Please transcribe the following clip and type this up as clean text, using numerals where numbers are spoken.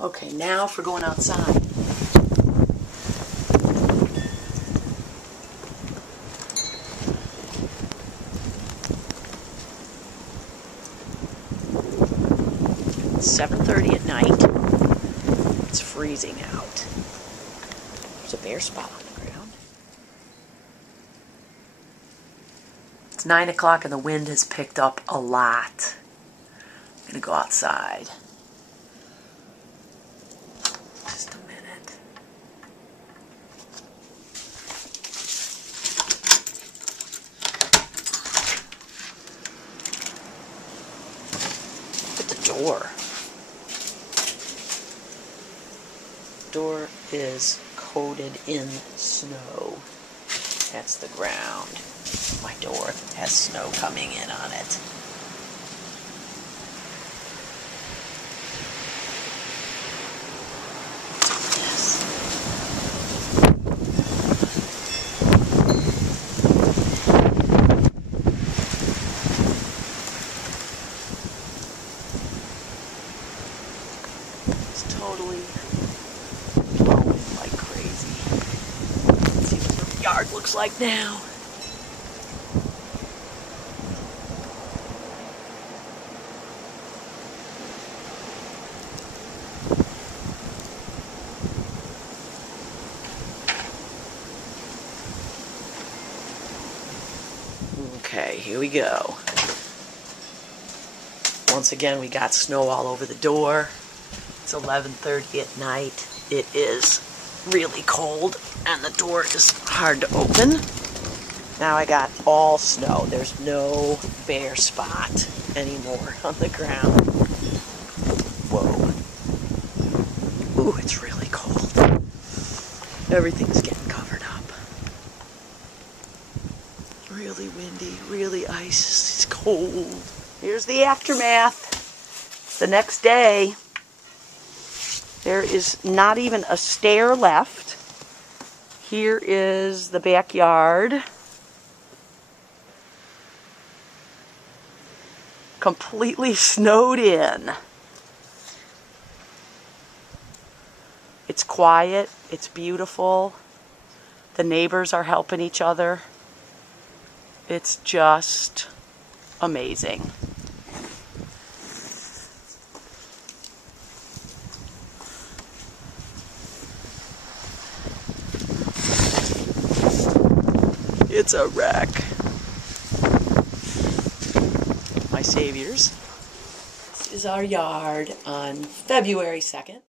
Okay, now for going outside. It's 7:30 at night. It's freezing out. There's a bare spot on the ground. It's 9 o'clock and the wind has picked up a lot. I'm gonna go outside. Just a minute. Look at the door. The door is coated in snow. That's the ground. My door has snow coming in on it. Yes. It's totally blowing like crazy. Let's see what the yard looks like now. Okay, here we go. Once again, we got snow all over the door. It's 11:30 at night. It is really cold and the door is hard to open. Now I got all snow. There's no bare spot anymore on the ground. Whoa. Ooh, it's really cold. Everything's getting covered up. Really windy, really ice. It's cold. Here's the aftermath. The next day, there is not even a stair left. Here is the backyard. Completely snowed in. It's quiet. It's beautiful. The neighbors are helping each other. It's just amazing. It's a wreck. My saviors. This is our yard on February 2nd.